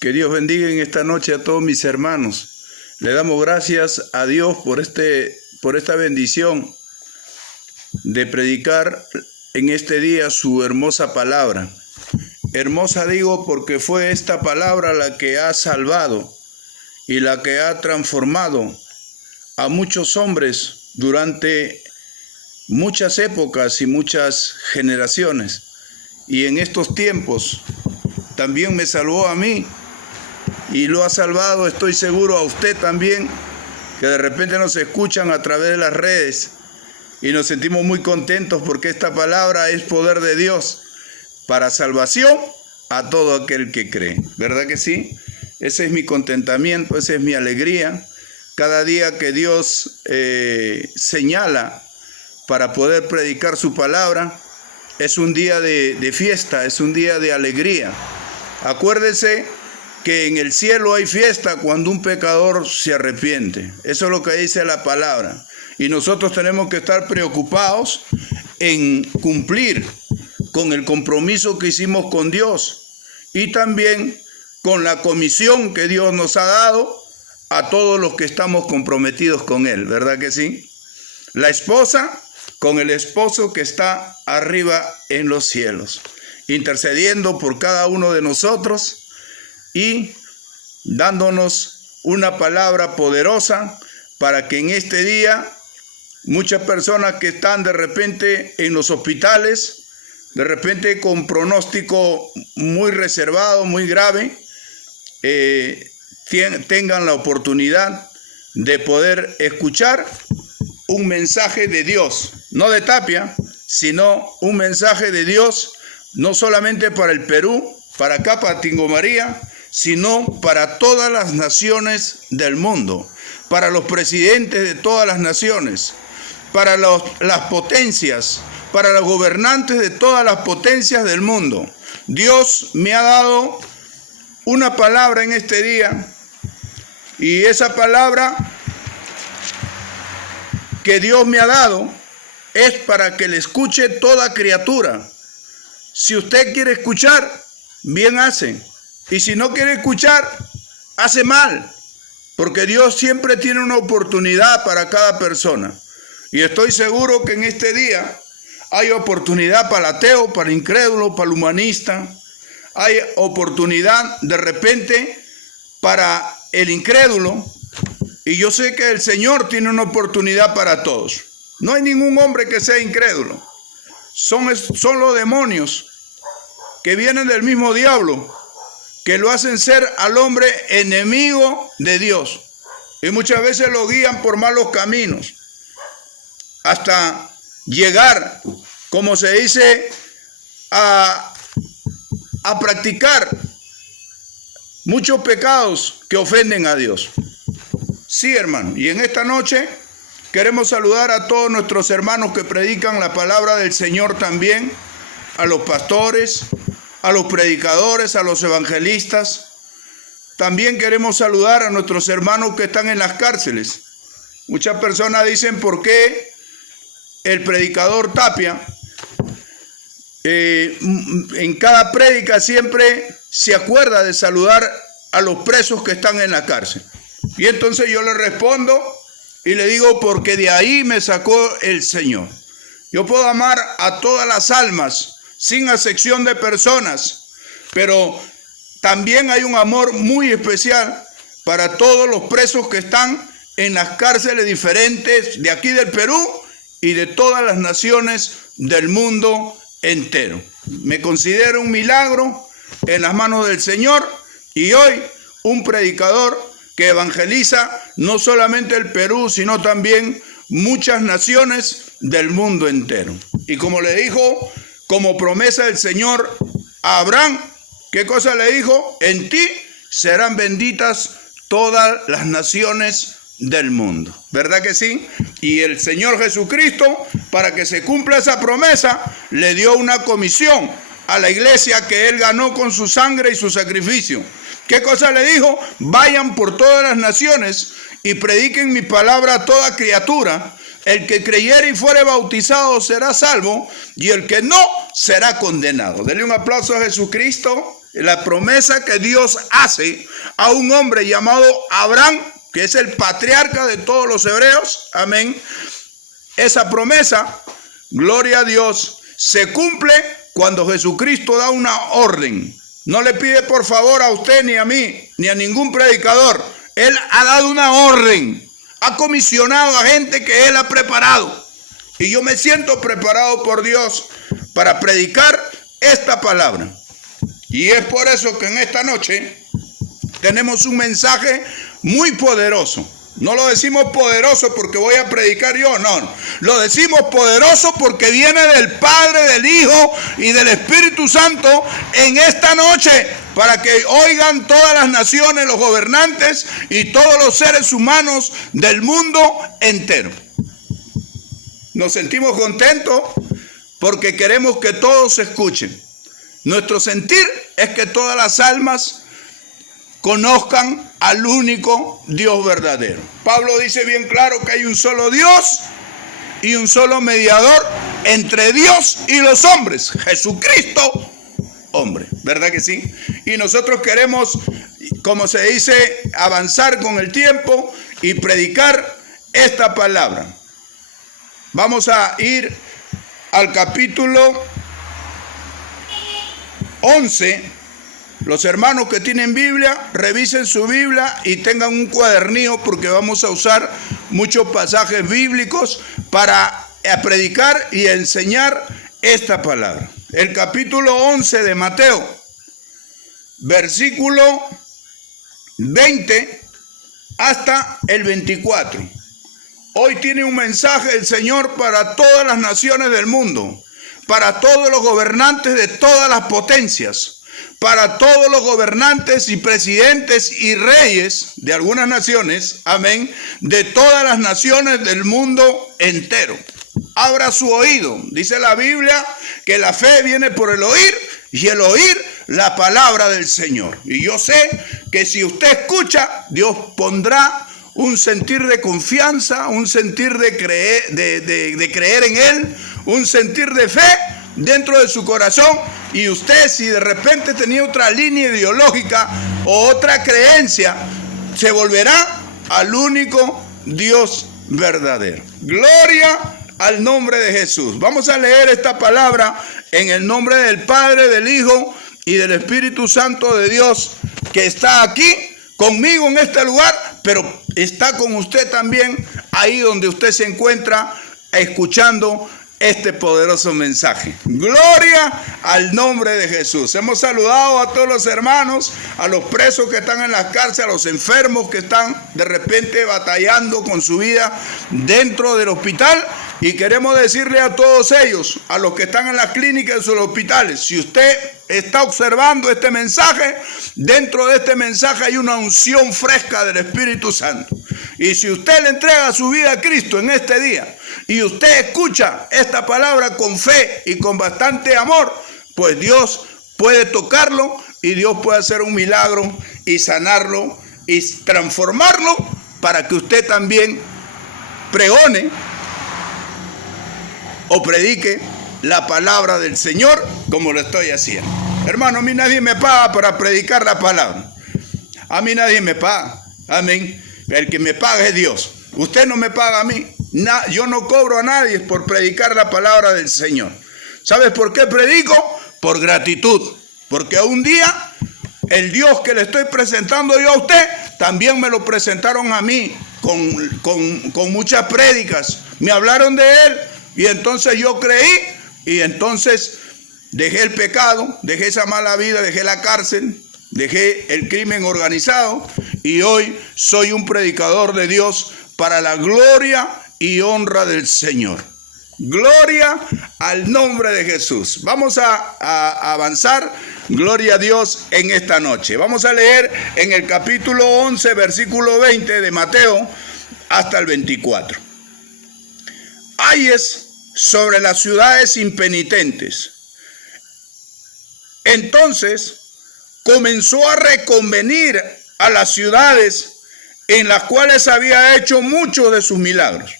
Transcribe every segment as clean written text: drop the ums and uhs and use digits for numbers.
Que Dios bendiga en esta noche a todos mis hermanos. Le damos gracias a Dios por esta bendición de predicar en este día su hermosa palabra. Hermosa digo porque fue esta palabra la que ha salvado y la que ha transformado a muchos hombres durante muchas épocas y muchas generaciones. Y en estos tiempos también me salvó a mí y lo ha salvado, estoy seguro, a usted también, que de repente nos escuchan a través de las redes y nos sentimos muy contentos porque esta palabra es poder de Dios para salvación a todo aquel que cree. ¿Verdad que sí? Ese es mi contentamiento, esa es mi alegría. Cada día que Dios señala para poder predicar su palabra, es un día de fiesta, es un día de alegría. Acuérdese que en el cielo hay fiesta cuando un pecador se arrepiente. Eso es lo que dice la palabra. Y nosotros tenemos que estar preocupados en cumplir con el compromiso que hicimos con Dios y también con la comisión que Dios nos ha dado a todos los que estamos comprometidos con Él. ¿Verdad que sí? La esposa con el esposo que está arriba en los cielos, intercediendo por cada uno de nosotros y dándonos una palabra poderosa para que en este día muchas personas que están de repente en los hospitales, de repente con pronóstico muy reservado, muy grave, tengan la oportunidad de poder escuchar un mensaje de Dios, no de Tapia, sino un mensaje de Dios, no solamente para el Perú, para acá, para Tingo María, sino para todas las naciones del mundo, para los presidentes de todas las naciones, para las potencias, para los gobernantes de todas las potencias del mundo. Dios me ha dado una palabra en este día, y esa palabra que Dios me ha dado es para que le escuche toda criatura. Si usted quiere escuchar, bien hace. Y si no quiere escuchar, hace mal. Porque Dios siempre tiene una oportunidad para cada persona. Y estoy seguro que en este día hay oportunidad para el ateo, para el incrédulo, para el humanista. Hay oportunidad de repente para el incrédulo. Y yo sé que el Señor tiene una oportunidad para todos. No hay ningún hombre que sea incrédulo. Son los demonios que vienen del mismo diablo, que lo hacen ser al hombre enemigo de Dios. Y muchas veces lo guían por malos caminos, hasta llegar, como se dice, a practicar muchos pecados que ofenden a Dios. Sí, hermano, y en esta noche queremos saludar a todos nuestros hermanos que predican la palabra del Señor también, a los pastores, a los predicadores, a los evangelistas. También queremos saludar a nuestros hermanos que están en las cárceles. Muchas personas dicen por qué el predicador Tapia en cada prédica siempre se acuerda de saludar a los presos que están en la cárcel. Y entonces yo le respondo y le digo, porque de ahí me sacó el Señor. Yo puedo amar a todas las almas, sin acepción de personas, pero también hay un amor muy especial para todos los presos que están en las cárceles diferentes de aquí del Perú y de todas las naciones del mundo entero. Me considero un milagro en las manos del Señor y hoy un predicador que evangeliza no solamente el Perú, sino también muchas naciones del mundo entero. Y como le dijo, como promesa del Señor a Abraham, ¿qué cosa le dijo? En ti serán benditas todas las naciones del mundo. ¿Verdad que sí? Y el Señor Jesucristo, para que se cumpla esa promesa, le dio una comisión a la iglesia que Él ganó con su sangre y su sacrificio. ¿Qué cosa le dijo? Vayan por todas las naciones y prediquen mi palabra a toda criatura. El que creyere y fuere bautizado será salvo, y el que no será condenado. Denle un aplauso a Jesucristo. la promesa que Dios hace a un hombre llamado Abraham, que es el patriarca de todos los hebreos, amén. Esa promesa, gloria a Dios, se cumple cuando Jesucristo da una orden. No le pide por favor a usted ni a mí, ni a ningún predicador. Él ha dado una orden, ha comisionado a gente que Él ha preparado. Y yo me siento preparado por Dios para predicar esta palabra. Y es por eso que en esta noche tenemos un mensaje muy poderoso. No lo decimos poderoso porque voy a predicar yo, no. Lo decimos poderoso porque viene del Padre, del Hijo y del Espíritu Santo en esta noche, para que oigan todas las naciones, los gobernantes y todos los seres humanos del mundo entero. Nos sentimos contentos porque queremos que todos escuchen. Nuestro sentir es que todas las almas conozcan al único Dios verdadero. Pablo dice bien claro que hay un solo Dios y un solo mediador entre Dios y los hombres, Jesucristo, hombre, ¿verdad que sí? Y nosotros queremos, como se dice, avanzar con el tiempo y predicar esta palabra. Vamos a ir al capítulo 11. Los hermanos que tienen Biblia, revisen su Biblia y tengan un cuadernillo, porque vamos a usar muchos pasajes bíblicos para predicar y enseñar esta palabra. El capítulo 11 de Mateo, versículo 20 hasta el 24. Hoy tiene un mensaje el Señor para todas las naciones del mundo, para todos los gobernantes de todas las potencias, para todos los gobernantes y presidentes y reyes de algunas naciones, amén, de todas las naciones del mundo entero. Abra su oído. Dice la Biblia que la fe viene por el oír y el oír la palabra del Señor. Y yo sé que si usted escucha, Dios pondrá un sentir de confianza, un sentir de creer en Él, un sentir de fe dentro de su corazón. Y usted, si de repente tenía otra línea ideológica o otra creencia, se volverá al único Dios verdadero. Gloria al nombre de Jesús. Vamos a leer esta palabra en el nombre del Padre, del Hijo y del Espíritu Santo de Dios, que está aquí conmigo en este lugar, pero está con usted también ahí donde usted se encuentra escuchando este poderoso mensaje. Gloria al nombre de Jesús. Hemos saludado a todos los hermanos, a los presos que están en las cárceles, a los enfermos que están de repente batallando con su vida dentro del hospital, y queremos decirle a todos ellos, a los que están en las clínicas y en los hospitales, si usted está observando este mensaje, dentro de este mensaje hay una unción fresca del Espíritu Santo. Y si usted le entrega su vida a Cristo en este día, y usted escucha esta palabra con fe y con bastante amor, pues Dios puede tocarlo y Dios puede hacer un milagro y sanarlo y transformarlo para que usted también pregone o predique la palabra del Señor como lo estoy haciendo. Hermano, a mí nadie me paga para predicar la palabra. A mí nadie me paga. Amén. El que me paga es Dios. Usted no me paga a mí. Yo no cobro a nadie por predicar la palabra del Señor. ¿Sabes por qué predico? Por gratitud. Porque un día el Dios que le estoy presentando yo a usted, también me lo presentaron a mí con muchas prédicas. Me hablaron de Él y entonces yo creí, y entonces dejé el pecado, dejé esa mala vida, dejé la cárcel, dejé el crimen organizado, y hoy soy un predicador de Dios para la gloria y honra del Señor. Gloria al nombre de Jesús. Vamos a avanzar, gloria a Dios, en esta noche. Vamos a leer en el capítulo 11, versículo 20 de Mateo hasta el 24. Ayes sobre las ciudades impenitentes. Entonces comenzó a reconvenir a las ciudades en las cuales había hecho muchos de sus milagros,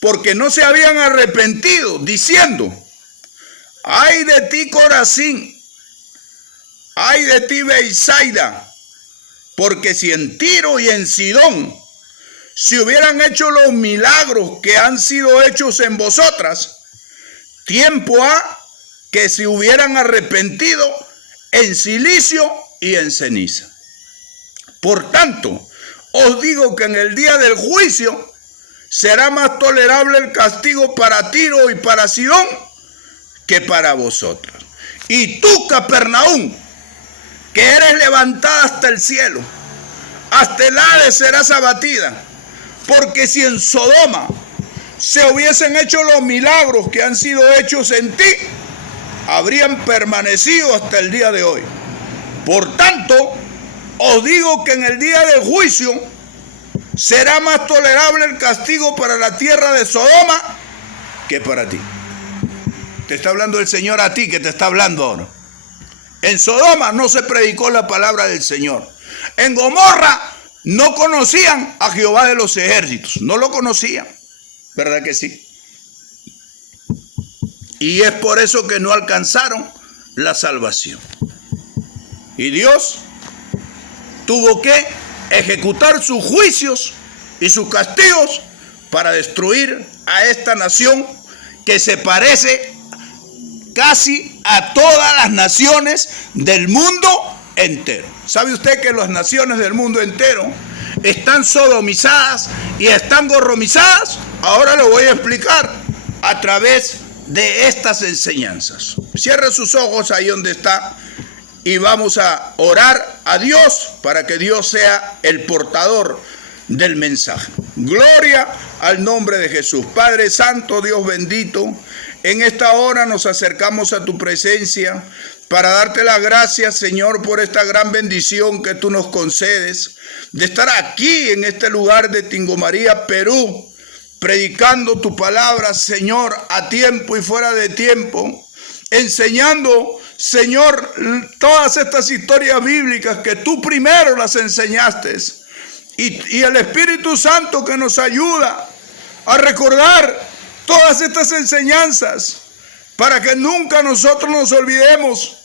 porque no se habían arrepentido, diciendo: ay de ti, Corazín, ay de ti, Beisaida, porque si en Tiro y en Sidón se hubieran hecho los milagros que han sido hechos en vosotras, tiempo ha que se hubieran arrepentido en silicio y en ceniza. Por tanto, os digo que en el día del juicio será más tolerable el castigo para Tiro y para Sidón que para vosotros. Y tú, Capernaum, que eres levantada hasta el cielo, hasta el Hades serás abatida, porque si en Sodoma se hubiesen hecho los milagros que han sido hechos en ti, habrían permanecido hasta el día de hoy. Por tanto, os digo que en el día del juicio será más tolerable el castigo para la tierra de Sodoma que para ti. Te está hablando el Señor a ti, que te está hablando ahora. En Sodoma no se predicó la palabra del Señor. En Gomorra no conocían a Jehová de los ejércitos. No lo conocían. ¿Verdad que sí? Y es por eso que no alcanzaron la salvación. Y Dios tuvo que ejecutar sus juicios y sus castigos para destruir a esta nación que se parece casi a todas las naciones del mundo entero. ¿Sabe usted que las naciones del mundo entero están sodomizadas y están gorromizadas? Ahora lo voy a explicar a través de estas enseñanzas. Cierre sus ojos ahí donde está y vamos a orar a Dios para que Dios sea el portador del mensaje. Gloria al nombre de Jesús. Padre Santo, Dios bendito, en esta hora nos acercamos a tu presencia para darte las gracias, Señor, por esta gran bendición que tú nos concedes de estar aquí en este lugar de Tingomaría, Perú, predicando tu palabra, Señor, a tiempo y fuera de tiempo, enseñando, Señor, todas estas historias bíblicas que tú primero las enseñaste, y el Espíritu Santo que nos ayuda a recordar todas estas enseñanzas para que nunca nosotros nos olvidemos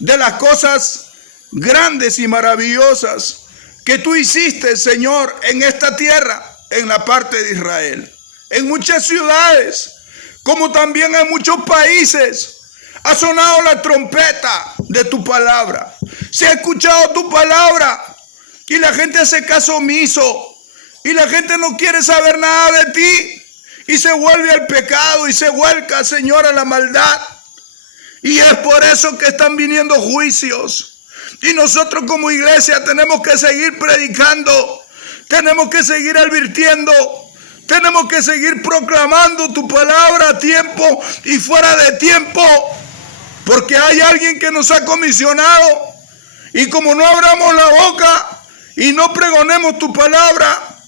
de las cosas grandes y maravillosas que tú hiciste, Señor, en esta tierra, en la parte de Israel, en muchas ciudades, como también en muchos países. Ha sonado la trompeta de tu palabra. Se ha escuchado tu palabra y la gente hace caso omiso y la gente no quiere saber nada de ti y se vuelve al pecado y se vuelca, Señor, a la maldad. Y es por eso que están viniendo juicios. Y nosotros como iglesia tenemos que seguir predicando, tenemos que seguir advirtiendo, tenemos que seguir proclamando tu palabra a tiempo y fuera de tiempo. Porque hay alguien que nos ha comisionado y como no abramos la boca y no pregonemos tu palabra,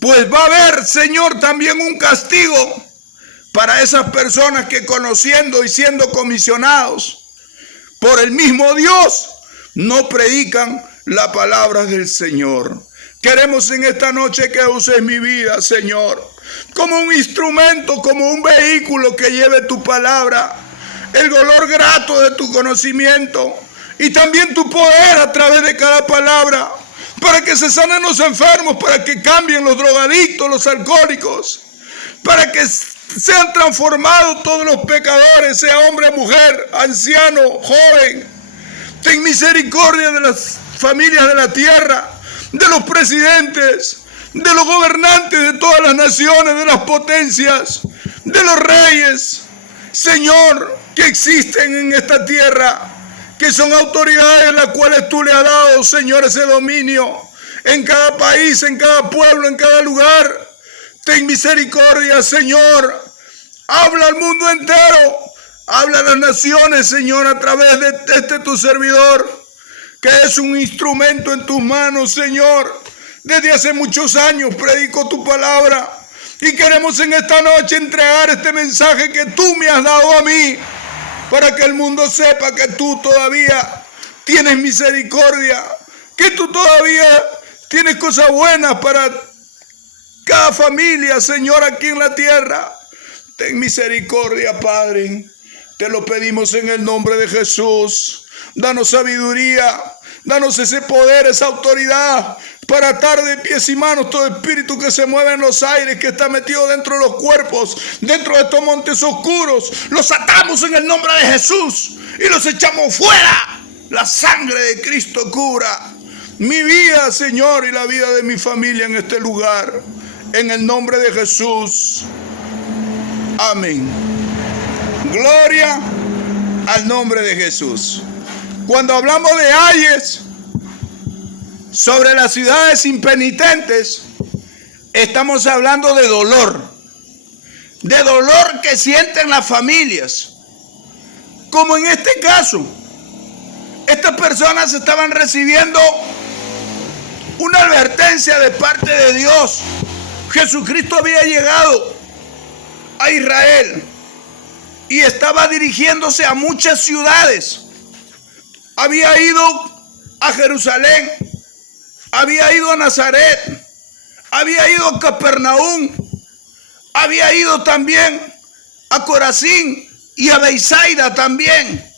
pues va a haber, Señor, también un castigo para esas personas que conociendo y siendo comisionados por el mismo Dios no predican la palabra del Señor. Queremos en esta noche que uses mi vida, Señor, como un instrumento, como un vehículo que lleve tu palabra, el olor grato de tu conocimiento y también tu poder a través de cada palabra, para que se sanen los enfermos, para que cambien los drogadictos, los alcohólicos, para que sean transformados todos los pecadores, sea hombre, mujer, anciano, joven. Ten misericordia de las familias de la tierra, de los presidentes, de los gobernantes de todas las naciones, de las potencias, de los reyes, Señor, que existen en esta tierra, que son autoridades las cuales tú le has dado, Señor, ese dominio en cada país, en cada pueblo, en cada lugar. Ten misericordia, Señor. Habla al mundo entero, habla a las naciones, Señor, a través de este tu servidor, que es un instrumento en tus manos, Señor. Desde hace muchos años predico tu palabra y queremos en esta noche entregar este mensaje que tú me has dado a mí, para que el mundo sepa que tú todavía tienes misericordia, que tú todavía tienes cosas buenas para cada familia, Señor, aquí en la tierra. Ten misericordia, Padre. Te lo pedimos en el nombre de Jesús. Danos sabiduría, danos ese poder, esa autoridad para atar de pies y manos todo espíritu que se mueve en los aires, que está metido dentro de los cuerpos, dentro de estos montes oscuros. Los atamos en el nombre de Jesús y los echamos fuera. La sangre de Cristo cura mi vida, Señor, y la vida de mi familia en este lugar. En el nombre de Jesús. Amén. Gloria al nombre de Jesús. Cuando hablamos de ayes sobre las ciudades impenitentes, estamos hablando de dolor que sienten las familias. Como en este caso, estas personas estaban recibiendo una advertencia de parte de Dios. Jesucristo había llegado a Israel y estaba dirigiéndose a muchas ciudades. Había ido a Jerusalén, había ido a Nazaret, había ido a Capernaum, había ido también a Corazín y a Beisaida también,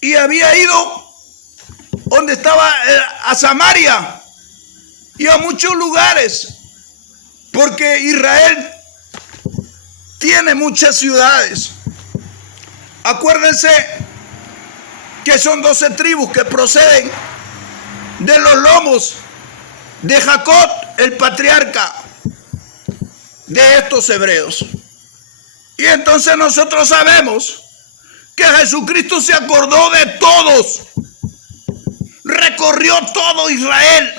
y había ido donde estaba a Samaria y a muchos lugares, porque Israel tiene muchas ciudades. Acuérdense que son 12 tribus que proceden de los lomos de Jacob, el patriarca de estos hebreos. Y entonces nosotros sabemos que Jesucristo se acordó de todos, recorrió todo Israel,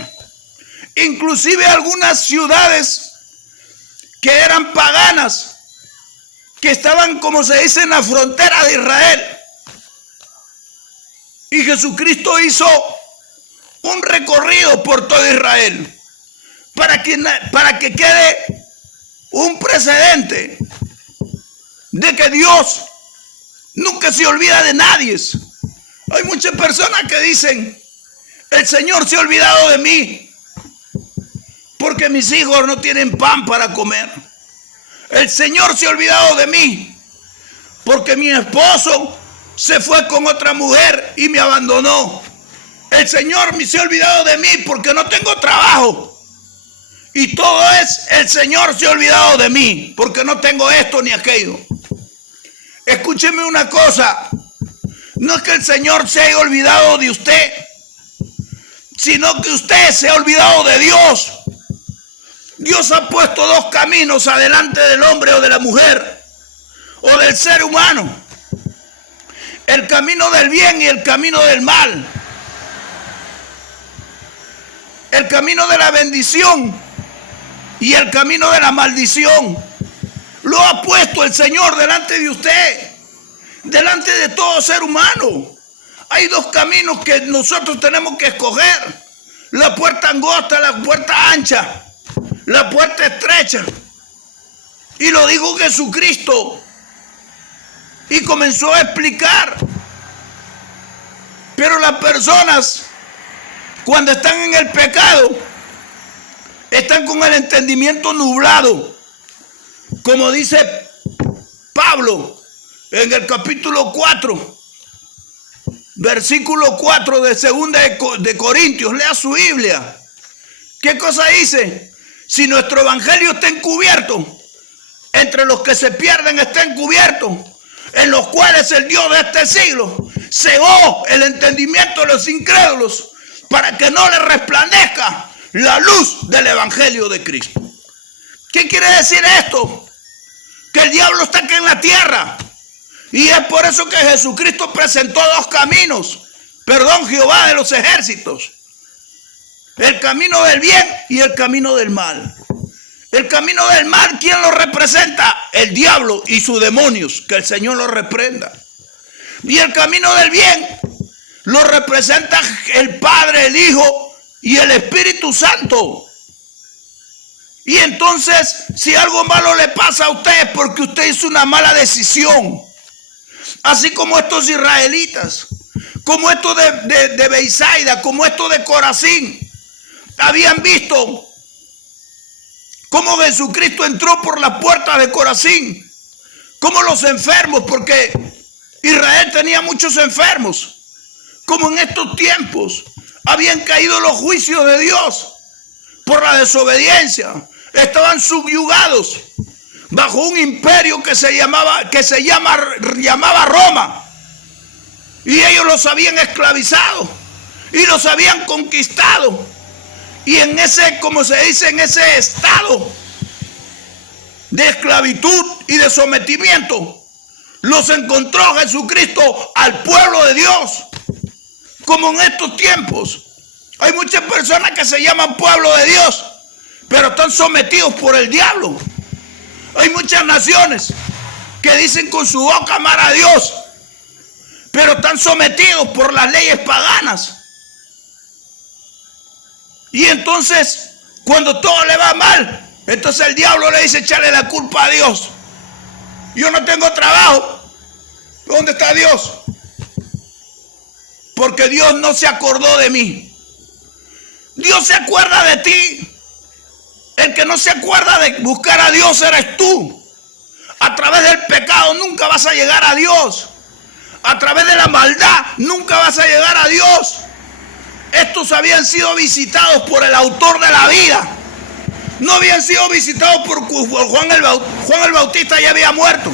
inclusive algunas ciudades que eran paganas, que estaban, como se dice, en la frontera de Israel. Y Jesucristo hizo un recorrido por todo Israel para que quede un precedente de que Dios nunca se olvida de nadie. Hay muchas personas que dicen: el Señor se ha olvidado de mí porque mis hijos no tienen pan para comer. El Señor se ha olvidado de mí porque mi esposo se fue con otra mujer y me abandonó. El Señor se ha olvidado de mí porque no tengo trabajo. Y todo es: el Señor se ha olvidado de mí porque no tengo esto ni aquello. Escúcheme una cosa: no es que el Señor se haya olvidado de usted, sino que usted se ha olvidado de Dios. Dios ha puesto dos caminos adelante del hombre o de la mujer o del ser humano: el camino del bien y el camino del mal, el camino de la bendición y el camino de la maldición. Lo ha puesto el Señor delante de usted, delante de todo ser humano. Hay dos caminos que nosotros tenemos que escoger: la puerta angosta, la puerta ancha, la puerta estrecha. Y lo dijo Jesucristo y comenzó a explicar. Pero las personas, cuando están en el pecado, están con el entendimiento nublado. Como dice Pablo en el capítulo 4, versículo 4 de 2 de Corintios. Lea su Biblia. ¿Qué cosa dice? Si nuestro evangelio está encubierto, entre los que se pierden está encubierto, en los cuales el Dios de este siglo cegó el entendimiento de los incrédulos para que no les resplandezca la luz del evangelio de Cristo. ¿Qué quiere decir esto? Que el diablo está aquí en la tierra, y es por eso que Jesucristo presentó dos caminos, Jehová de los ejércitos: el camino del bien y el camino del mal. El camino del mal, ¿quién lo representa? El diablo y sus demonios, que el Señor los reprenda. Y el camino del bien lo representa el Padre, el Hijo y el Espíritu Santo. Y entonces, si algo malo le pasa a usted, es porque usted hizo una mala decisión. Así como estos israelitas, como estos de Beisaida, como estos de Corazín, habían visto cómo Jesucristo entró por la puerta de Corazín, cómo los enfermos, porque Israel tenía muchos enfermos, como en estos tiempos habían caído los juicios de Dios por la desobediencia. Estaban subyugados bajo un imperio que se llamaba Roma. Y ellos los habían esclavizado y los habían conquistado. Y en ese, como se dice, en ese estado de esclavitud y de sometimiento, los encontró Jesucristo al pueblo de Dios. Como en estos tiempos hay muchas personas que se llaman pueblo de Dios, pero están sometidos por el diablo. Hay muchas naciones que dicen con su boca amar a Dios, pero están sometidos por las leyes paganas. Y entonces, cuando todo le va mal, entonces el diablo le dice: échale la culpa a Dios. Yo no tengo trabajo. ¿Dónde está Dios? Porque Dios no se acordó de mí. Dios se acuerda de ti. El que no se acuerda de buscar a Dios eres tú. A través del pecado nunca vas a llegar a Dios. A través de la maldad nunca vas a llegar a Dios. Estos habían sido visitados por el autor de la vida. No habían sido visitados por Juan el Bautista, ya había muerto.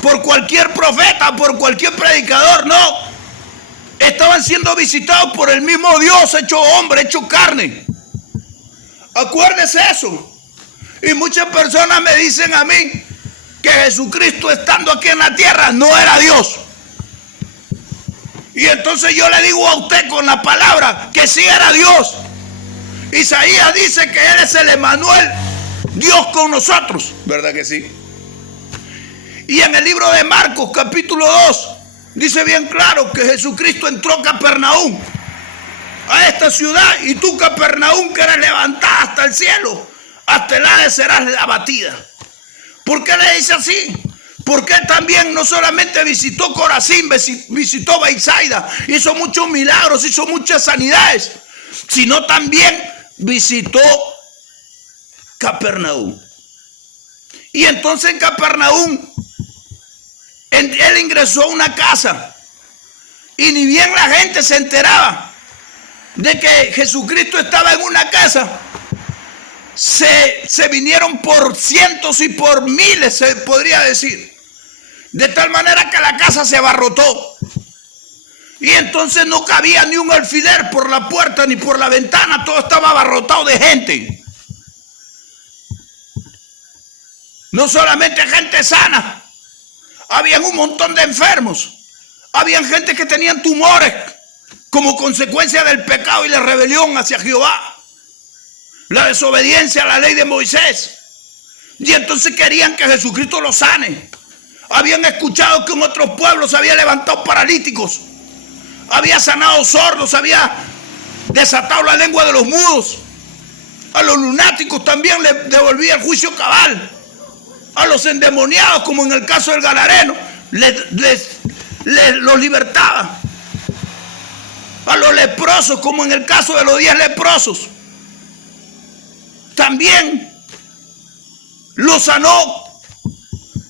Por cualquier profeta, por cualquier predicador, no. Estaban siendo visitados por el mismo Dios hecho hombre, hecho carne. Acuérdese eso. Y muchas personas me dicen a mí que Jesucristo, estando aquí en la tierra, no era Dios. Y entonces yo le digo a usted con la palabra que sí era Dios. Isaías dice que Él es el Emmanuel, Dios con nosotros. ¿Verdad que sí? Y en el libro de Marcos, capítulo 2, dice bien claro que Jesucristo entró a Capernaum, a esta ciudad, y tú, Capernaum, que eres levantada hasta el cielo, hasta el Hades serás abatida. ¿Por qué le dice así? Porque Él también no solamente visitó Corazín, visitó Betsaida, hizo muchos milagros, hizo muchas sanidades, sino también visitó Capernaum. Y entonces en Capernaum, Él ingresó a una casa, y ni bien la gente se enteraba de que Jesucristo estaba en una casa, se vinieron por cientos y por miles, se podría decir. De tal manera que la casa se abarrotó. Y entonces no cabía ni un alfiler por la puerta ni por la ventana. Todo estaba abarrotado de gente. No solamente gente sana. Habían un montón de enfermos. Habían gente que tenían tumores como consecuencia del pecado y la rebelión hacia Jehová. La desobediencia a la ley de Moisés. Y entonces querían que Jesucristo los sane. Habían escuchado que en otros pueblos había levantado paralíticos, había sanado sordos, había desatado la lengua de los mudos. A los lunáticos también les devolvía el juicio cabal. A los endemoniados, como en el caso del Gadareno, los libertaba. A los leprosos, como en el caso de los 10 leprosos, también los sanó.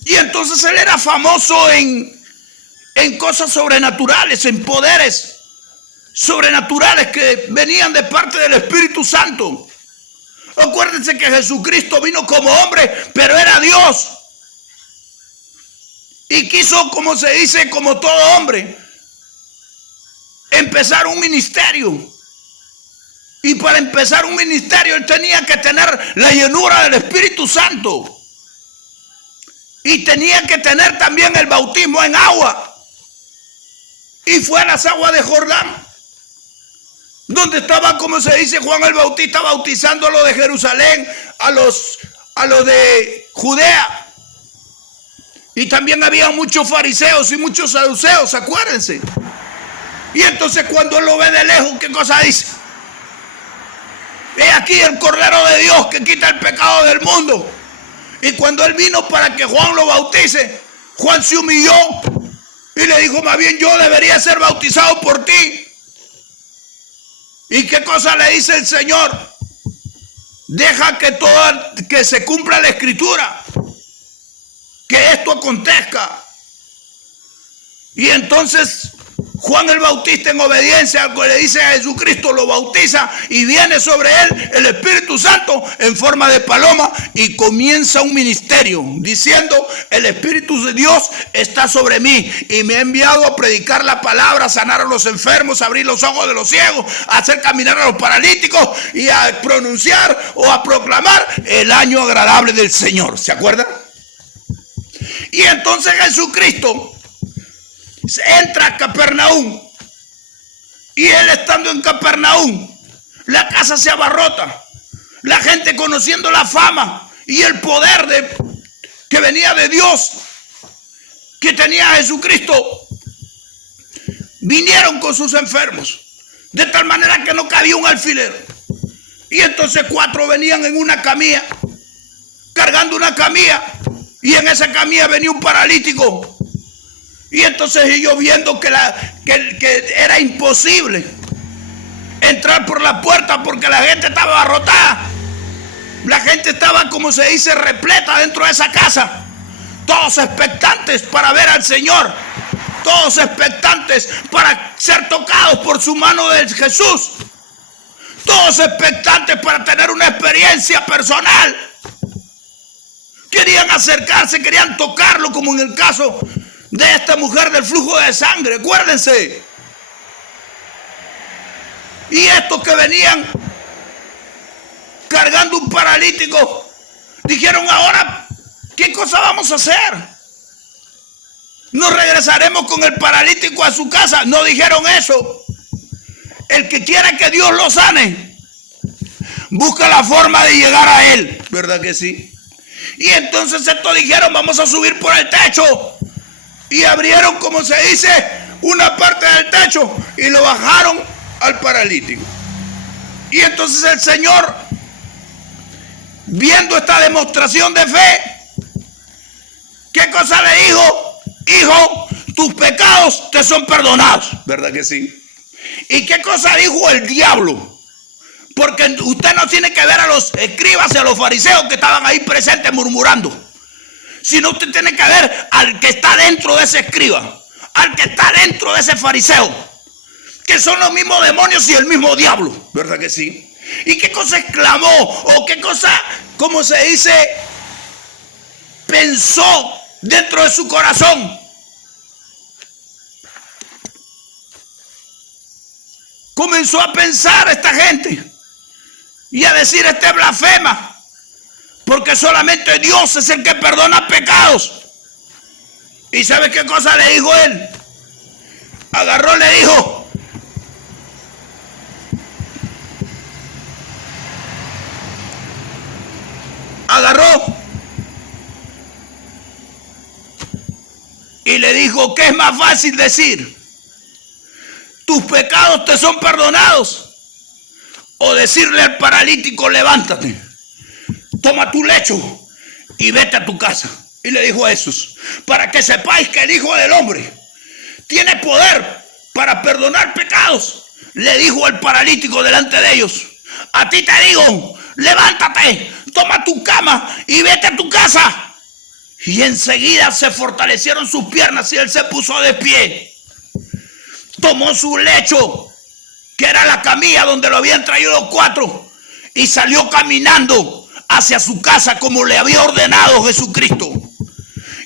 Y entonces Él era famoso en cosas sobrenaturales, en poderes sobrenaturales que venían de parte del Espíritu Santo. Acuérdense que Jesucristo vino como hombre, pero era Dios. Y quiso, como se dice, como todo hombre, empezar un ministerio. Y para empezar un ministerio Él tenía que tener la llenura del Espíritu Santo. Y tenía que tener también el bautismo en agua. Y fue a las aguas de Jordán, donde estaba, como se dice, Juan el Bautista bautizando a los de Jerusalén, a los de Judea. Y también había muchos fariseos y muchos saduceos, acuérdense. Y entonces cuando Él lo ve de lejos, ¿qué cosa dice? He aquí el Cordero de Dios que quita el pecado del mundo. Y cuando Él vino para que Juan lo bautice, Juan se humilló y le dijo: más bien yo debería ser bautizado por ti. ¿Y qué cosa le dice el Señor? Deja que se cumpla la Escritura, que esto acontezca. Y entonces Juan el Bautista, en obediencia al que le dice a Jesucristo, lo bautiza y viene sobre él el Espíritu Santo en forma de paloma y comienza un ministerio diciendo: el Espíritu de Dios está sobre mí y me ha enviado a predicar la palabra, a sanar a los enfermos, a abrir los ojos de los ciegos, a hacer caminar a los paralíticos y a pronunciar o a proclamar el año agradable del Señor. ¿Se acuerdan? Y entonces Jesucristo entra a Capernaum, y él estando en Capernaum, la casa se abarrota, la gente conociendo la fama y el poder que venía de Dios, que tenía Jesucristo, vinieron con sus enfermos, de tal manera que no cabía un alfiler. Y entonces 4 venían en una camilla, cargando una camilla, y en esa camilla venía un paralítico. Y entonces ellos, viendo que era imposible entrar por la puerta porque la gente estaba abarrotada, la gente estaba, como se dice, repleta dentro de esa casa, todos expectantes para ver al Señor, todos expectantes para ser tocados por su mano de Jesús, todos expectantes para tener una experiencia personal. Querían acercarse, querían tocarlo, como en el caso de esta mujer del flujo de sangre, acuérdense. Y estos que venían cargando un paralítico dijeron: ahora, ¿qué cosa vamos a hacer? ¿Nos regresaremos con el paralítico a su casa? No dijeron eso. El que quiera que Dios lo sane, busca la forma de llegar a él, ¿verdad que sí? Y entonces estos dijeron: vamos a subir por el techo. Y abrieron, como se dice, una parte del techo y lo bajaron al paralítico. Y entonces el Señor, viendo esta demostración de fe, ¿qué cosa le dijo? Hijo, tus pecados te son perdonados, ¿verdad que sí? ¿Y qué cosa dijo el diablo? Porque usted no tiene que ver a los escribas y a los fariseos que estaban ahí presentes murmurando, sino usted tiene que ver al que está dentro de ese escriba, al que está dentro de ese fariseo, que son los mismos demonios y el mismo diablo, ¿verdad que sí? ¿Y qué cosa exclamó? ¿O qué cosa, como se dice, pensó dentro de su corazón? Comenzó a pensar esta gente y a decir: este blasfema, porque solamente Dios es el que perdona pecados. ¿Y sabe qué cosa le dijo él? Agarró, le dijo: agarró y le dijo: ¿qué es más fácil decir? ¿Tus pecados te son perdonados? O decirle al paralítico: levántate, toma tu lecho y vete a tu casa. Y le dijo a Jesús: para que sepáis que el Hijo del Hombre tiene poder para perdonar pecados. Le dijo al paralítico delante de ellos: a ti te digo, levántate, toma tu cama y vete a tu casa. Y enseguida se fortalecieron sus piernas y él se puso de pie. Tomó su lecho, que era la camilla donde lo habían traído los 4, y salió caminando hacia su casa como le había ordenado Jesucristo.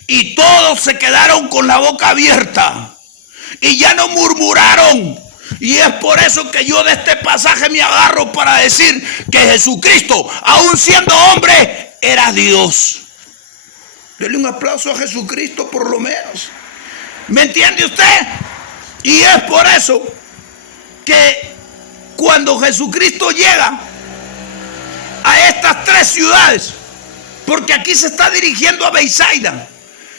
Y todos se quedaron con la boca abierta y ya no murmuraron. Y es por eso que yo de este pasaje me agarro para decir que Jesucristo, aún siendo hombre, era Dios. Dele un aplauso a Jesucristo por lo menos. ¿Me entiende usted? Y es por eso que cuando Jesucristo llega a estas 3 ciudades, porque aquí se está dirigiendo a Beisaida,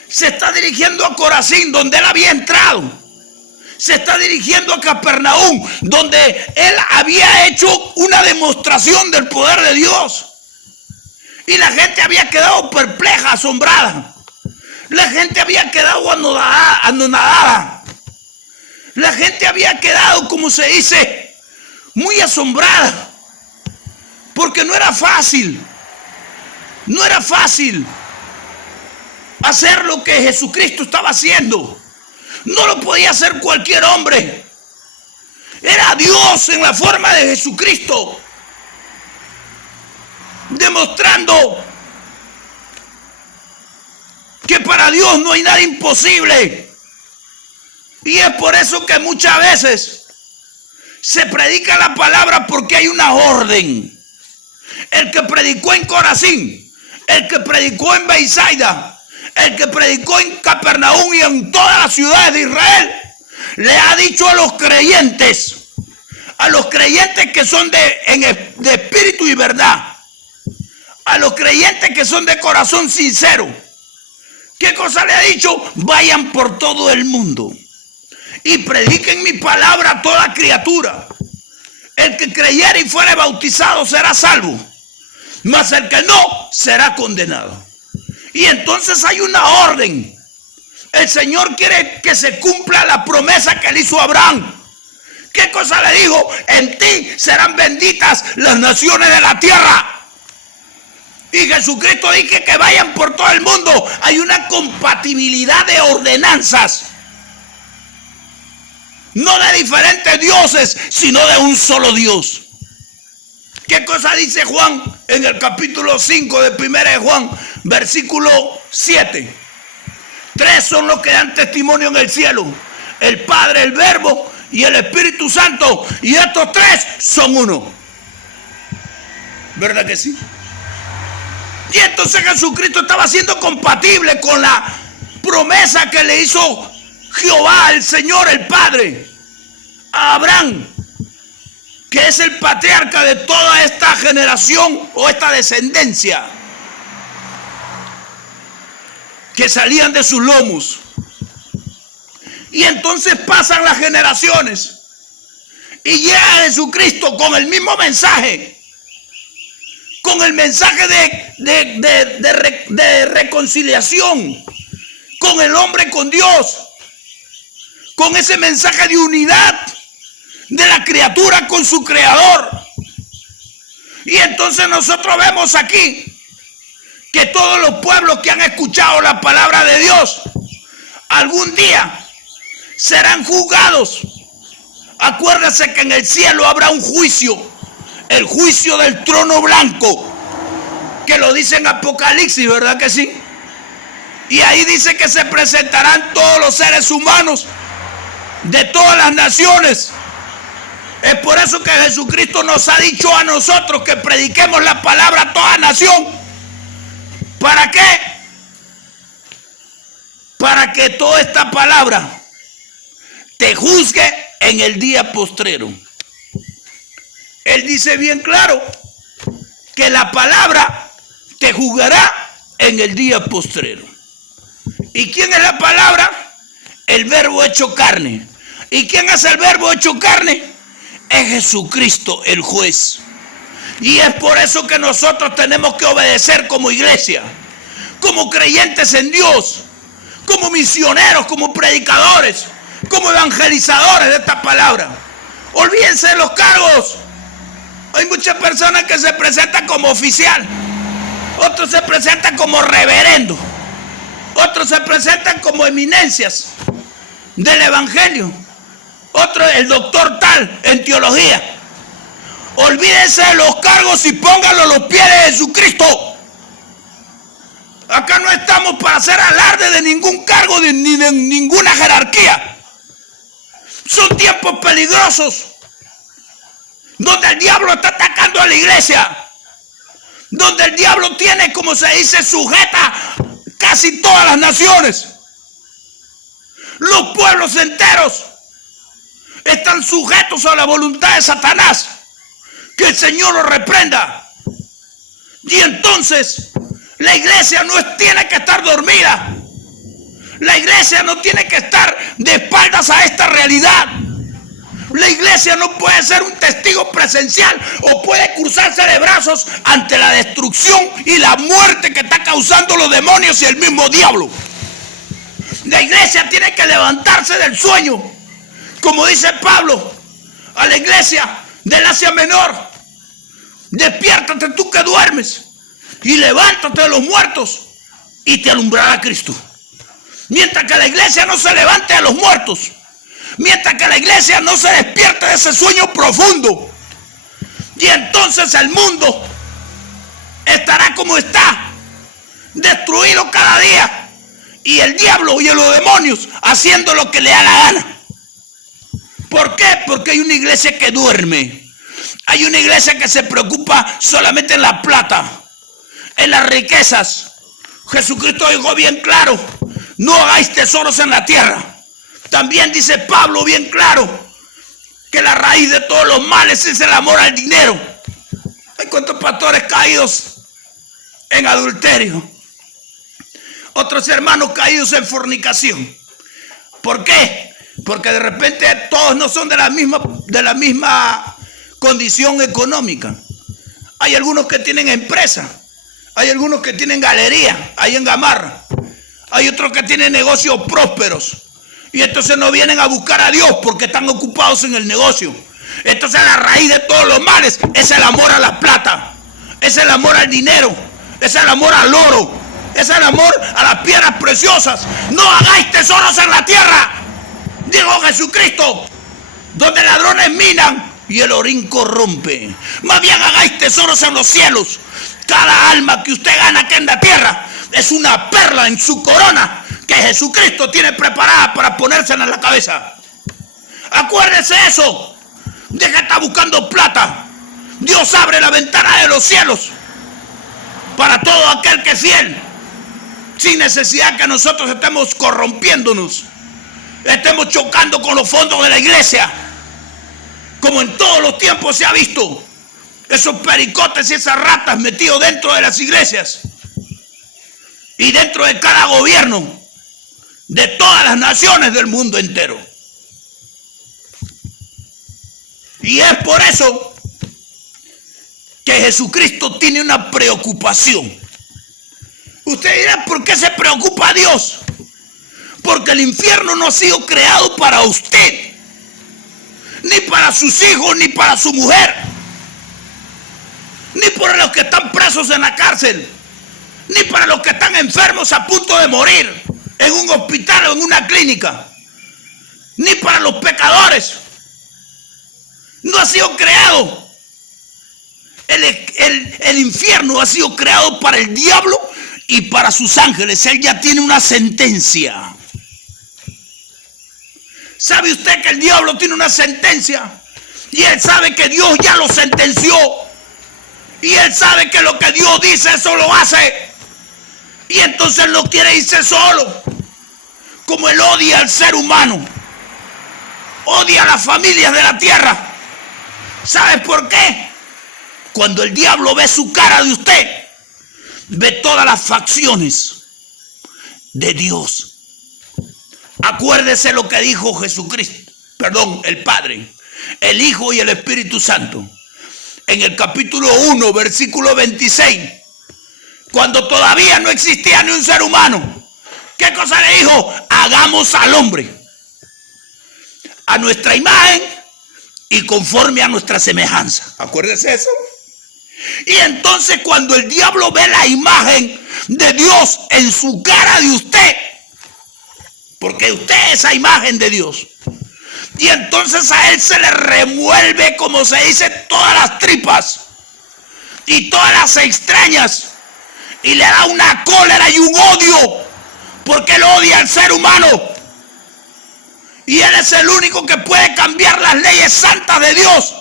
se está dirigiendo a Corazín, donde él había entrado, se está dirigiendo a Capernaum, donde él había hecho una demostración del poder de Dios, y la gente había quedado perpleja, asombrada, la gente había quedado anonadada, la gente había quedado, como se dice, muy asombrada, porque no era fácil hacer lo que Jesucristo estaba haciendo. No lo podía hacer cualquier hombre. Era Dios en la forma de Jesucristo, demostrando que para Dios no hay nada imposible. Y es por eso que muchas veces se predica la palabra, porque hay una orden. El que predicó en Corazín, el que predicó en Beisaida, el que predicó en Capernaum y en todas las ciudades de Israel, le ha dicho a los creyentes que son de espíritu y verdad, a los creyentes que son de corazón sincero, ¿qué cosa le ha dicho? Vayan por todo el mundo y prediquen mi palabra a toda criatura. El que creyere y fuere bautizado será salvo, mas el que no será condenado. Y entonces hay una orden. El Señor quiere que se cumpla la promesa que le hizo a Abraham. ¿Qué cosa le dijo? En ti serán benditas las naciones de la tierra. Y Jesucristo dice que vayan por todo el mundo. Hay una compatibilidad de ordenanzas, no de diferentes dioses, sino de un solo Dios. ¿Qué cosa dice Juan en el capítulo 5 de 1 de Juan, versículo 7? 3 son los que dan testimonio en el cielo: el Padre, el Verbo y el Espíritu Santo. Y estos 3 son uno. ¿Verdad que sí? Y entonces Jesucristo estaba siendo compatible con la promesa que le hizo Jehová, el Señor, el Padre, a Abraham, que es el patriarca de toda esta generación o esta descendencia que salían de sus lomos. Y entonces pasan las generaciones y llega Jesucristo con el mismo mensaje, con el mensaje de reconciliación con el hombre, con Dios, con ese mensaje de unidad de la criatura con su creador. Y entonces nosotros vemos aquí que todos los pueblos que han escuchado la palabra de Dios algún día serán juzgados. Acuérdense que en el cielo habrá un juicio, el juicio del trono blanco, que lo dice en Apocalipsis, ¿verdad que sí? Y ahí dice que se presentarán todos los seres humanos de todas las naciones. Es por eso que Jesucristo nos ha dicho a nosotros que prediquemos la palabra a toda nación. ¿Para qué? Para que toda esta palabra te juzgue en el día postrero. Él dice bien claro que la palabra te juzgará en el día postrero. ¿Y quién es la palabra? El Verbo hecho carne. ¿Y quién es el Verbo hecho carne? Es Jesucristo, el juez. Y es por eso que nosotros tenemos que obedecer como iglesia, como creyentes en Dios, como misioneros, como predicadores, como evangelizadores de esta palabra. Olvídense de los cargos. Hay muchas personas que se presentan como oficial, otros se presentan como reverendo, otros se presentan como eminencias del evangelio, otro el doctor tal en teología. Olvídense de los cargos y pónganlo a los pies de Jesucristo. Acá no estamos para hacer alarde de ningún cargo ni de ninguna jerarquía. Son tiempos peligrosos donde el diablo está atacando a la iglesia, donde el diablo tiene, como se dice, sujeta casi todas las naciones. Los pueblos enteros están sujetos a la voluntad de Satanás. Que el Señor lo reprenda. Y entonces la iglesia no tiene que estar dormida. La iglesia no tiene que estar de espaldas a esta realidad. La iglesia no puede ser un testigo presencial o puede cruzarse de brazos ante la destrucción y la muerte que está causando los demonios y el mismo diablo. La iglesia tiene que levantarse del sueño, como dice Pablo a la iglesia del Asia Menor: despiértate tú que duermes y levántate de los muertos y te alumbrará Cristo. mientras que la iglesia no se levante de los muertos, mientras que la iglesia no se despierte de ese sueño profundo, y entonces el mundo estará como está, destruido cada día, y el diablo y los demonios haciendo lo que le da la gana. ¿Por qué? Porque hay una iglesia que duerme. Hay una iglesia que se preocupa solamente en la plata, en las riquezas. Jesucristo dijo bien claro: no hagáis tesoros en la tierra. También dice Pablo bien claro que la raíz de todos los males es el amor al dinero. Hay cuantos pastores caídos en adulterio, otros hermanos caídos en fornicación. ¿Por qué? Porque de repente todos no son de la misma condición económica. Hay algunos que tienen empresa, hay algunos que tienen galería ahí en Gamarra, hay otros que tienen negocios prósperos, y entonces no vienen a buscar a Dios porque están ocupados en el negocio. Entonces la raíz de todos los males es el amor a la plata, es el amor al dinero, es el amor al oro, es el amor a las piedras preciosas. No hagáis tesoros en la tierra, dijo Jesucristo, donde ladrones minan y el orín corrompe. Más bien hagáis tesoros en los cielos. Cada alma que usted gana aquí en la tierra es una perla en su corona que Jesucristo tiene preparada para ponérsela en la cabeza. Acuérdese eso. Deja de estar buscando plata. Dios abre la ventana de los cielos para todo aquel que es fiel, sin necesidad que nosotros estemos corrompiéndonos, estemos chocando con los fondos de la iglesia, como en todos los tiempos se ha visto. Esos pericotes y esas ratas metidos dentro de las iglesias y dentro de cada gobierno de todas las naciones del mundo entero. Y es por eso que Jesucristo tiene una preocupación. Usted dirá: ¿por qué se preocupa Dios? Porque el infierno no ha sido creado para usted, ni para sus hijos, ni para su mujer, ni para los que están presos en la cárcel, ni para los que están enfermos a punto de morir en un hospital o en una clínica, ni para los pecadores. No ha sido creado. El infierno ha sido creado para el diablo y para sus ángeles. Él ya tiene una sentencia. ¿Sabe usted que el diablo tiene una sentencia? Y él sabe que Dios ya lo sentenció. Y él sabe que lo que Dios dice, eso lo hace. Y entonces no quiere irse solo. Como él odia al ser humano, odia a las familias de la tierra. ¿Sabe por qué? Cuando el diablo ve su cara de usted, ve todas las facciones de Dios. Acuérdese lo que dijo Jesucristo, el Padre, el Hijo y el Espíritu Santo, en el capítulo 1, versículo 26, cuando todavía no existía ni un ser humano. ¿Qué cosa le dijo? Hagamos al hombre a nuestra imagen y conforme a nuestra semejanza. Acuérdese eso. Y entonces cuando el diablo ve la imagen de Dios en su cara de usted, porque usted es esa imagen de Dios, y entonces a él se le remuelve, como se dice, todas las tripas y todas las extrañas, y le da una cólera y un odio, porque él odia al ser humano. Y él es el único que puede cambiar las leyes santas de Dios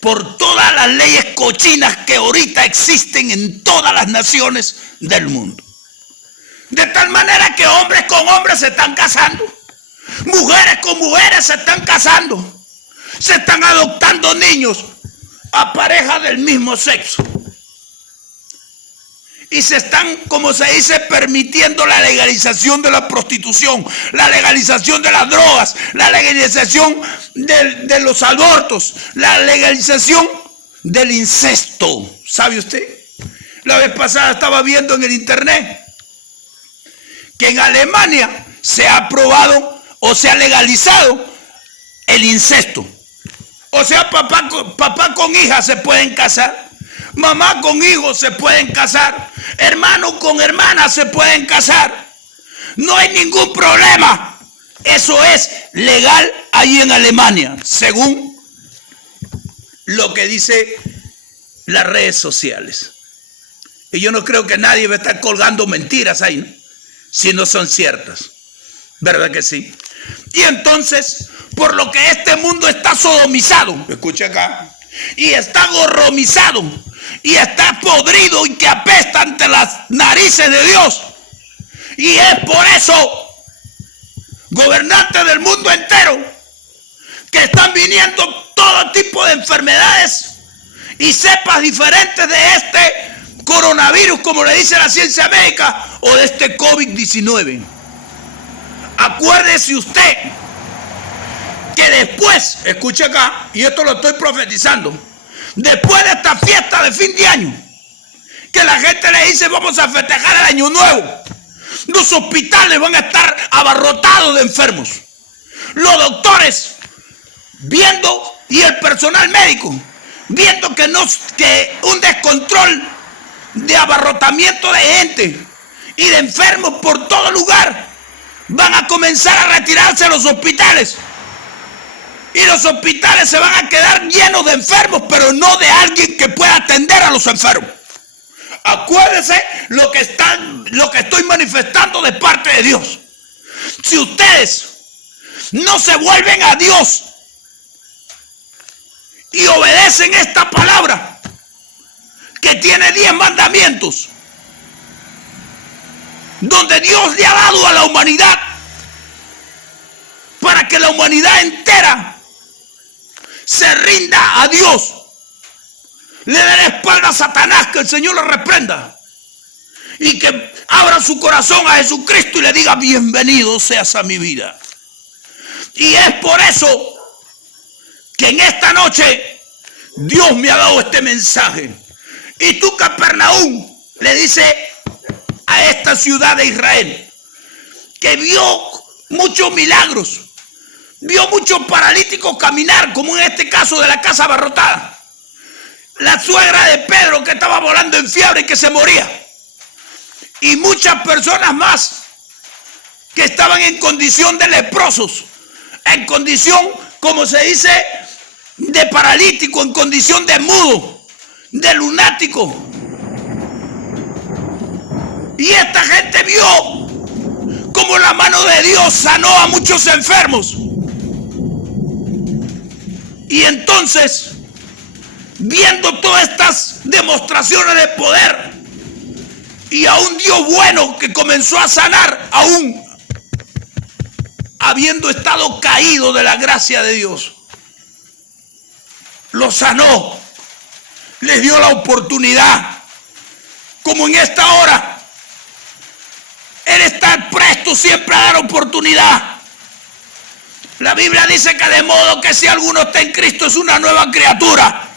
por todas las leyes cochinas que ahorita existen en todas las naciones del mundo. De tal manera que hombres con hombres se están casando, mujeres con mujeres se están casando, se están adoptando niños a parejas del mismo sexo. Y se están, como se dice, permitiendo la legalización de la prostitución, la legalización de las drogas, la legalización de los abortos, la legalización del incesto. ¿Sabe usted? La vez pasada estaba viendo en el internet que en Alemania se ha aprobado o se ha legalizado el incesto. O sea, papá con hija se pueden casar. Mamá con hijos se pueden casar. Hermanos con hermanas se pueden casar. No hay ningún problema. Eso es legal ahí en Alemania, según lo que dice las redes sociales. Y yo no creo que nadie va a estar colgando mentiras ahí, ¿no? Si no son ciertas. ¿Verdad que sí? Y entonces, por lo que este mundo está sodomizado, escucha acá, y está gorromizado, y está podrido y que apesta ante las narices de Dios. Y es por eso, gobernantes del mundo entero, que están viniendo todo tipo de enfermedades y cepas diferentes de este coronavirus, como le dice la ciencia médica, o de este COVID-19. Acuérdese usted que después, escuche acá, y esto lo estoy profetizando, después de esta fiesta de fin de año, que la gente le dice vamos a festejar el año nuevo, los hospitales van a estar abarrotados de enfermos. Los doctores viendo, y el personal médico viendo que un descontrol de abarrotamiento de gente y de enfermos por todo lugar, van a comenzar a retirarse de los hospitales. Y los hospitales se van a quedar llenos de enfermos, pero no de alguien que pueda atender a los enfermos. Acuérdense lo que estoy manifestando de parte de Dios. Si ustedes no se vuelven a Dios y obedecen esta palabra que tiene 10 mandamientos, donde Dios le ha dado a la humanidad para que la humanidad entera se rinda a Dios, le dé la espalda a Satanás, que el Señor le reprenda, y que abra su corazón a Jesucristo y le diga bienvenido seas a mi vida. Y es por eso que en esta noche Dios me ha dado este mensaje. Y tú, Capernaum, le dice a esta ciudad de Israel, que vio muchos milagros, vio muchos paralíticos caminar, como en este caso de la casa abarrotada, la suegra de Pedro que estaba volando en fiebre y que se moría, y muchas personas más que estaban en condición de leprosos, en condición, como se dice, de paralítico, en condición de mudo, de lunático. Y esta gente vio como la mano de Dios sanó a muchos enfermos. Y entonces, viendo todas estas demostraciones de poder y a un Dios bueno que comenzó a sanar, aún habiendo estado caído de la gracia de Dios, lo sanó, les dio la oportunidad, como en esta hora. Él está presto siempre a dar oportunidad. La Biblia dice que de modo que si alguno está en Cristo es una nueva criatura.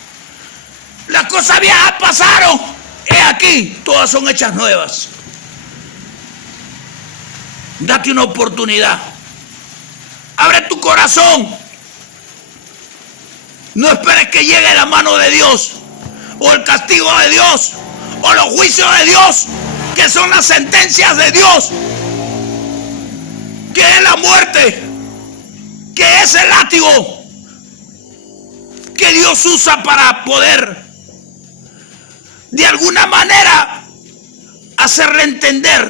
Las cosas viejas pasaron, he aquí, todas son hechas nuevas. Date una oportunidad. Abre tu corazón. No esperes que llegue la mano de Dios, o el castigo de Dios, o los juicios de Dios, que son las sentencias de Dios, que es la muerte, que es el látigo que Dios usa para poder de alguna manera hacerle entender,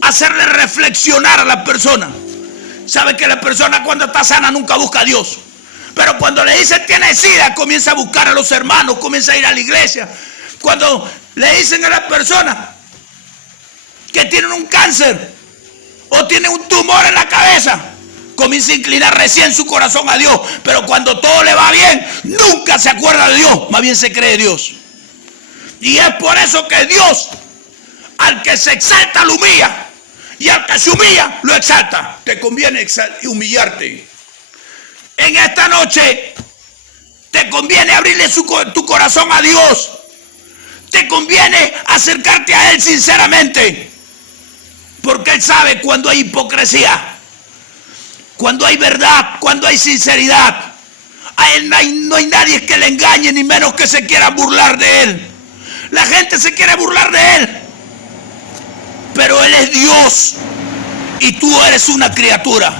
hacerle reflexionar a la persona. Sabe que la persona cuando está sana nunca busca a Dios, pero cuando le dice tiene SIDA, comienza a buscar a los hermanos, comienza a ir a la iglesia. Cuando le dicen a la persona que tienen un cáncer o tienen un tumor en la cabeza, comienza a inclinar recién su corazón a Dios. Pero cuando todo le va bien, nunca se acuerda de Dios, más bien se cree Dios. Y es por eso que Dios, al que se exalta lo humilla, y al que se humilla lo exalta. Te conviene humillarte. En esta noche te conviene abrirle tu corazón a Dios. Te conviene acercarte a Él sinceramente, porque Él sabe cuando hay hipocresía, cuando hay verdad, cuando hay sinceridad. A Él no hay nadie que le engañe, ni menos que se quiera burlar de Él. La gente se quiere burlar de Él. Pero Él es Dios y tú eres una criatura.